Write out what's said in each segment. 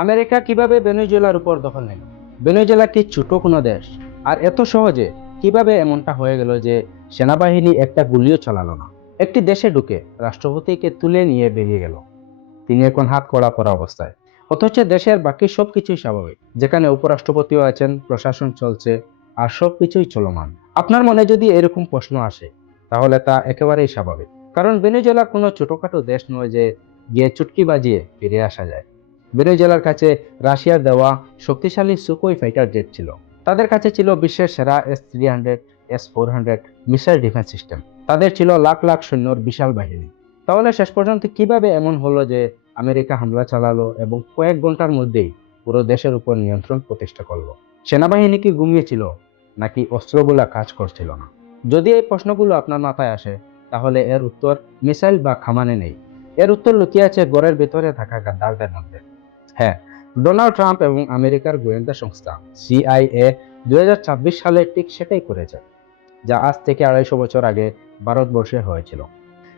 America কীভাবে ভেনেজুয়েলার উপর দখল নিল? ভেনেজুয়েলা কি ছোট কোনো দেশ? আর এত সহজে কীভাবে এমনটা হয়ে গেল যে সেনাবাহিনী একটা গুলিও চালালো না? একটি দেশে ঢুকে রাষ্ট্রপতিকে তুলে নিয়ে বেরিয়ে গেল। তিনি এখন হাত কড়া পরা অবস্থায়। অথচ দেশের বাকি সব কিছুই স্বাভাবিক। যেখানে উপরাষ্ট্রপতিও আছেন, প্রশাসন চলছে, আর সব কিছুই চলমান। আপনার মনে যদি এরকম প্রশ্ন আসে, তাহলে তা একেবারেই স্বাভাবিক। কারণ ভেনেজুয়েলা কোনো ছোটখাটো দেশ নয় যে গিয়ে চুটকি বাজিয়ে ফিরে আসা যায়। ভেনেজুয়েলার কাছে রাশিয়ার দেওয়া শক্তিশালী সুকোই ফাইটার জেট ছিল। তাদের কাছে ছিল বিশ্বের সেরা S three hundred, S four hundred missile defence system. তাদের ছিল লাখ লাখ সৈন্যর বিশাল বাহিনী। তাহলে শেষ পর্যন্ত কীভাবে এমন হলো যে আমেরিকা হামলা চালালো এবং কয়েক ঘণ্টার মধ্যেই পুরো দেশের উপর নিয়ন্ত্রণ প্রতিষ্ঠা করল? সেনাবাহিনী কি ঘুমিয়েছিল নাকি অস্ত্রগুলা কাজ করছিল না? যদি এই প্রশ্নগুলো আপনার মাথায় আসে, তাহলে এর উত্তর মিসাইল বা খামানে নেই। এর উত্তর লুকিয়ে আছে গড়ের ভেতরে থাকা গাদ্দারদের মধ্যে। হ্যাঁ ডোনাল্ড ট্রাম্প এবং আমেরিকার গোয়েন্দা সংস্থা, সিআইএ, দুই সালে ঠিক সেটাই করেছে, যা আজ থেকে আড়াইশো বছর আগে ভারতবর্ষে হয়েছিল।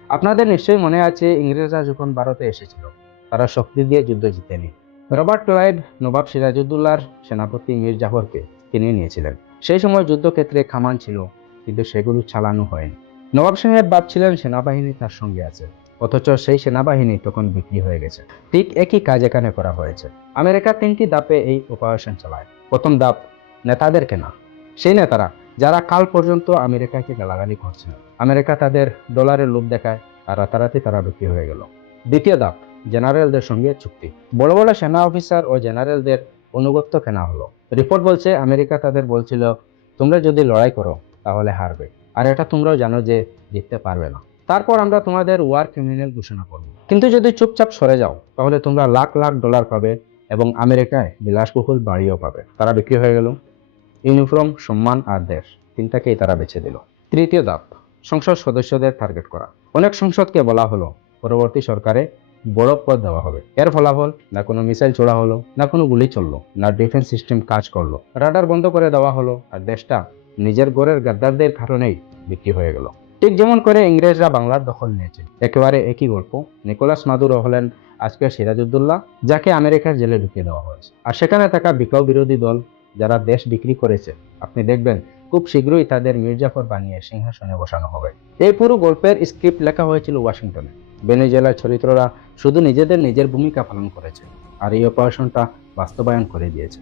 আপনাদের নিশ্চয়ই মনে আছে, ইংরেজরা যখন ভারতে এসেছিল, তারা শক্তি দিয়ে যুদ্ধ জিতেনি। রবার্ট ক্লাইভ নবাব সিরাজউদ্দৌলার সেনাপতি মীর জাফরকে কিনে নিয়েছিলেন। সেই সময় যুদ্ধক্ষেত্রে খামান ছিল, কিন্তু সেগুলো চালানো হয়নি। নবাব সাহেব ভাবছিলেন, সেনাবাহিনী তার সঙ্গে আছে। অথচ সেই সেনাবাহিনী তখন বিক্রি হয়ে গেছে। ঠিক একই কাজ এখানে করা হয়েছে। আমেরিকা তিনটি ধাপে এই অপারেশন চালায়। প্রথম ধাপ নেতাদের কেনা। সেই নেতারা, যারা কাল পর্যন্ত আমেরিকাকে গালাগালি করছে আমেরিকা তাদের ডলারের লোভ দেখায়, আর রাতারাতি তারা বিক্রি হয়ে গেল। দ্বিতীয় ধাপ জেনারেলদের সঙ্গে চুক্তি। বড় বড় সেনা অফিসার ও জেনারেলদের অনুগত্য কেনা হলো। রিপোর্ট বলছে, আমেরিকা তাদের বলছিল, তোমরা যদি লড়াই করো, তাহলে হারবে। আর এটা তোমরাও জানো যে জিততে পারবে না। তারপর আমরা তোমাদের ওয়ার ক্রিমিনাল ঘোষণা করব। কিন্তু যদি চুপচাপ সরে যাও, তাহলে তোমরা লাখ লাখ ডলার পাবে এবং আমেরিকায় বিলাসবহুল বাড়িও পাবে। তারা বিক্রি হয়ে গেল। ইউনিফর্ম সম্মান আর দেশ তিনটাকেই তারা বেছে দিল। তৃতীয় ধাপ, সংসদ সদস্যদের টার্গেট করা। অনেক সংসদকে বলা হলো, পরবর্তী সরকারে বড় পদ দেওয়া হবে। এর ফলাফল, না কোনো মিসাইল ছোড়া হলো, না কোনো গুলি চলল, না ডিফেন্স সিস্টেম কাজ করল। রাডার বন্ধ করে দেওয়া হলো, আর দেশটা নিজের গড়ের গাদ্দারদের কারণেই বিক্রি হয়ে গেল। ঠিক যেমন করে ইংরেজরা বাংলার দখল নিয়েছে। একেবারে একই গল্প। নিকোলাস মাদুরো হলেন আজকের সিরাজউদ্দৌলা, যাকে আমেরিকার জেলে ঢুকিয়ে দেওয়া হয়েছে। আর সেখানে থাকা বিপ্লব বিরোধী দল যারা দেশ বিক্রি করেছে, আপনি দেখবেন খুব শীঘ্রই তাদের মির্জাফর বানিয়ে সিংহাসনে বসানো হবে। এই পুরো গল্পের স্ক্রিপ্ট লেখা হয়েছিল ওয়াশিংটনে। ভেনেজুয়েলার চরিত্ররা শুধু নিজেদের নিজের ভূমিকা পালন করেছে, আর এই অপারেশনটা বাস্তবায়ন করে দিয়েছে।